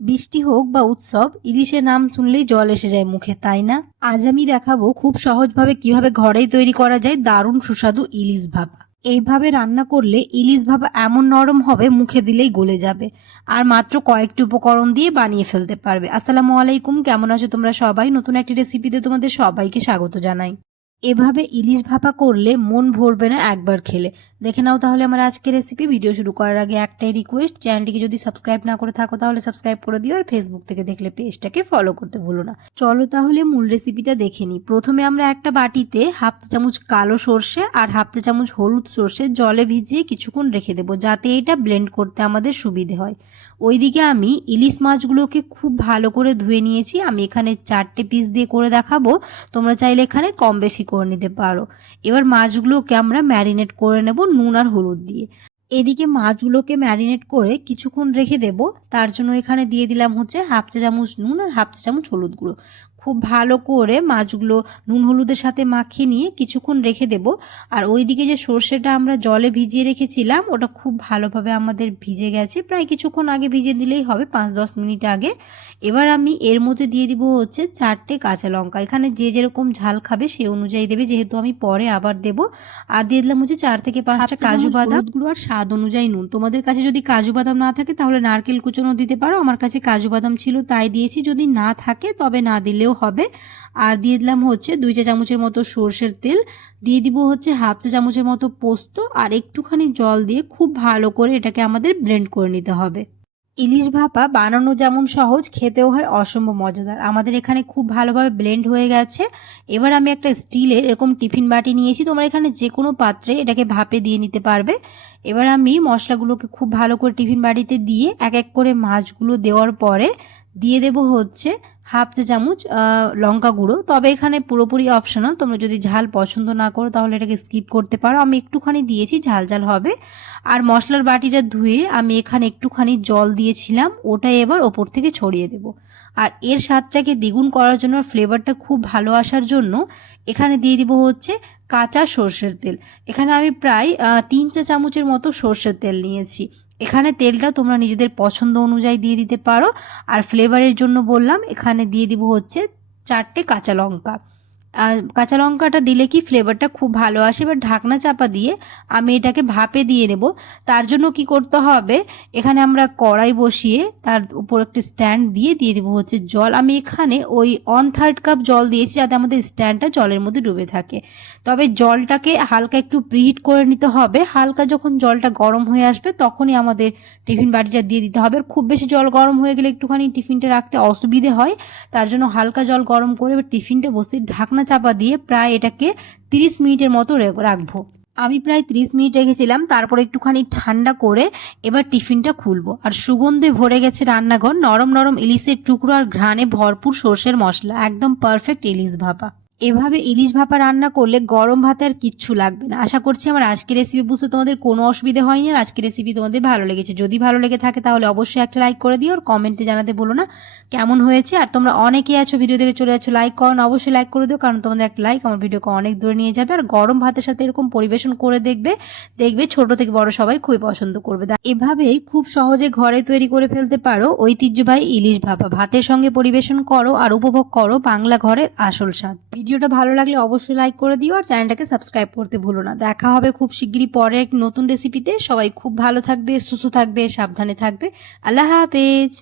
বৃষ্টি হোক বা উৎসব, ইলিশের নাম শুনলেই জল এসে যায় মুখে, তাই না? আজ আমি দেখাবো খুব সহজভাবে কীভাবে ঘরেই তৈরি করা যায় দারুণ সুস্বাদু ইলিশ ভাপা। এইভাবে রান্না করলে ইলিশ ভাপা এমন নরম হবে, মুখে দিলেই গলে যাবে। আর মাত্র কয়েকটি উপকরণ দিয়ে বানিয়ে ফেলতে পারবে। আসসালামু আলাইকুম, কেমন আছো তোমরা সবাই? নতুন একটি রেসিপিতে তোমাদের সবাইকে স্বাগত জানাই। এভাবে ইলিশ ভাপা করলে মন ভরবে না একবার খেলে। দেখে নাও তাহলে আমার আজকের রেসিপি ভিডিও শুরু করার আগে একটাই রিকোয়েস্ট চ্যানেলটিকে যদি সাবস্ক্রাইব না করে থাকো তাহলে সাবস্ক্রাইব করে দিও আর ফেসবুক থেকে দেখলে পেজটাকে ফলো করতে ভুলো না। চলো তাহলে মূল রেসিপিটা দেখে নিই। প্রথমে আমরা একটা বাটিতে হাফ চা চামচ কালো সর্ষে আর হাফ চা চামচ হলুদ সর্ষে জলে ভিজিয়ে কিছুক্ষণ রেখে দেবো, যাতে এটা ব্লেন্ড করতে আমাদের সুবিধে হয়। ওইদিকে আমি ইলিশ মাছগুলোকে খুব ভালো করে ধুয়ে নিয়েছি। আমি এখানে চারটে পিস দিয়ে করে দেখাবো। তোমরা চাইলে এখানে কম বেশি করে নিতে পারো। এবার মাছগুলোকে আমরা ম্যারিনেট করে নেব নুন আর হলুদ দিয়ে। এদিকে মাছগুলোকে ম্যারিনেট করে কিছুক্ষণ রেখে দেব। তার জন্য এখানে দিয়ে দিলাম হচ্ছে হাফ চা চামচ নুন আর হাফ চা চামচ হলুদ গুঁড়ো। খুব ভালো করে মাছগুলো নুন হলুদের সাথে মাখিয়ে নিয়ে কিছুক্ষণ রেখে দেব। আর ওইদিকে যে সর্ষেটা আমরা জলে ভিজিয়ে রেখেছিলাম ওটা খুব ভালোভাবে আমাদের ভিজে গেছে। প্রায় কিছুক্ষণ আগে ভিজে দিলেই হবে পাঁচ দশ মিনিট আগে। এবার আমি এর মধ্যে দিয়ে দিব হচ্ছে চারটে কাঁচা লঙ্কা। এখানে যে যেরকম ঝাল খাবে সেই অনুযায়ী দেবে যেহেতু আমি পরে আবার দেব। আর দিয়ে দিলাম হচ্ছে চার থেকে পাঁচটা কাজু বাদাম। গুলো আর স্বাদ অনুযায়ী নুন। তোমাদের কাছে যদি কাজু বাদাম না থাকে তাহলে নারকেল কুচনো দিতে পারো। আমার কাছে কাজু বাদাম ছিল তাই দিয়েছি। যদি না থাকে তবে না দিলেও হবে। আর দিয়ে দিলাম হচ্ছে দুই চা চামচের মতো সর্ষের তেল। দিয়ে দিব হচ্ছে হাফ চা চামচের মতো পোস্ত। আর একটুখানি জল দিয়ে খুব ভালো করে এটাকে আমাদের ব্লেন্ড করে নিতে হবে। ইলিশ ভাপা বানানো যেমন সহজ, খেতেও হয় অসম্ভব মজাদার। আমাদের এখানে খুব ভালোভাবে ব্লেন্ড হয়ে গেছে। এবার আমি একটা স্টিলের এরকম টিফিন বাটি নিয়েছি। তোমরা এখানে যে কোনো পাত্রে এটাকে ভাপে দিয়ে নিতে পারবে। এবার আমি মশলাগুলোকে খুব ভালো করে টিফিন বাটিতে দিয়ে এক এক করে মাছগুলো দেওয়ার পরে দিয়ে দেব হচ্ছে হাফ চা চামচ লঙ্কা গুঁড়ো। তবে এখানে পুরোপুরি অপশনাল তোমরা যদি ঝাল পছন্দ না করো তাহলে এটাকে স্কিপ করতে পারো। আমি একটুখানি দিয়েছি, ঝাল ঝাল হবে। আর মশলার বাটিটা ধুয়ে আমি এখানে একটুখানি জল দিয়েছিলাম ওটাই এবার ওপর থেকে ছড়িয়ে দেব। আর এর স্বাদটাকে দ্বিগুণ করার জন্য ফ্লেভারটা খুব ভালো আসার জন্য এখানে দিয়ে দিব হচ্ছে কাঁচা সর্ষের তেল। এখানে আমি প্রায় তিন চা চামচের মতো সর্ষের তেল নিয়েছি। এখানে তেলটা তোমরা নিজেদের পছন্দ অনুযায়ী দিয়ে দিতে পারো। আর ফ্লেভারের জন্য বললাম, এখানে দিয়ে দিব হচ্ছে চারটে কাঁচা লঙ্কা। কাঁচা লঙ্কাটা দিলে কি ফ্লেভারটা খুব ভালো আসে? এবার ঢাকনা চাপা দিয়ে আমি এটাকে ভাপে দিয়ে নেব। তার জন্য কি করতে হবে? এখানে আমরা কড়াই বসিয়ে তার উপর একটি স্ট্যান্ড দিয়ে দিয়ে দেবো হচ্ছে জল। আমি এখানে ওই ওয়ান থার্ড কাপ জল দিয়েছি যাতে আমাদের স্ট্যান্ডটা জলের মধ্যে ডুবে থাকে। তবে জলটাকে হালকা একটু প্রিহিট করে নিতে হবে। হালকা যখন জলটা গরম হয়ে আসবে তখনই আমাদের টিফিন বাটিটা দিয়ে দিতে হবে। খুব বেশি জল গরম হয়ে গেলে একটুখানি টিফিনটা রাখতে অসুবিধে হয়। তার জন্য হালকা জল গরম করে টিফিনটা বসে ঢাকনা চাপা দিয়ে প্রায় এটাকে 30 মিনিটের মতো রাখব। আমি প্রায় 30 মিনিট রেখেছিলাম, তারপর একটুখানি ঠান্ডা করে এবার টিফিনটা খুলবো। আর সুগন্ধে ভরে গেছে রান্নাঘর, নরম নরম ইলিশের টুকরো আর ঘ্রাণে ভরপুর সর্ষের মশলা, একদম পারফেক্ট ইলিশ ভাপা। এভাবে ইলিশ ভাপা রান্না করলে গরম ভাতে আর কিচ্ছু লাগবে না। আশা করছি আমার আজকের রেসিপি বুঝতে তোমাদের কোনো অসুবিধে হয়নি আর আজকের রেসিপি তোমাদের ভালো লেগেছে। যদি ভালো লেগে থাকে তাহলে অবশ্যই একটা লাইক করে দিও আর কমেন্টে জানাতে বলো না। কেমন হয়েছে? আর তোমরা অনেকে আছো ভিডিও দেখে চলে যাচ্ছ লাইক করো অবশ্যই লাইক করে দিও কারণ তোমাদের একটা লাইক আমার ভিডিওকে অনেক দূরে নিয়ে যাবে আর গরম ভাতের সাথে এরকম পরিবেশন করে দেখবে দেখবে ছোট থেকে বড় সবাই খুবই পছন্দ করবে। এভাবেই খুব সহজে ঘরে তৈরি করে ফেলতে পারো ঐতিহ্যবাহী ইলিশ ভাপা। ভাতের সঙ্গে পরিবেশন করো আর উপভোগ করো বাংলা ঘরের আসল স্বাদ। ভিডিওটা ভালো লাগলে অবশ্যই লাইক করে দিও আর চ্যানেলটাকে সাবস্ক্রাইব করতে ভুলো না। দেখা হবে খুব শিগগিরই পরে এক নতুন রেসিপিতে সবাই খুব ভালো থাকবে, সুস্থ থাকবে, সাবধানে থাকবে। আল্লাহ হাফেজ।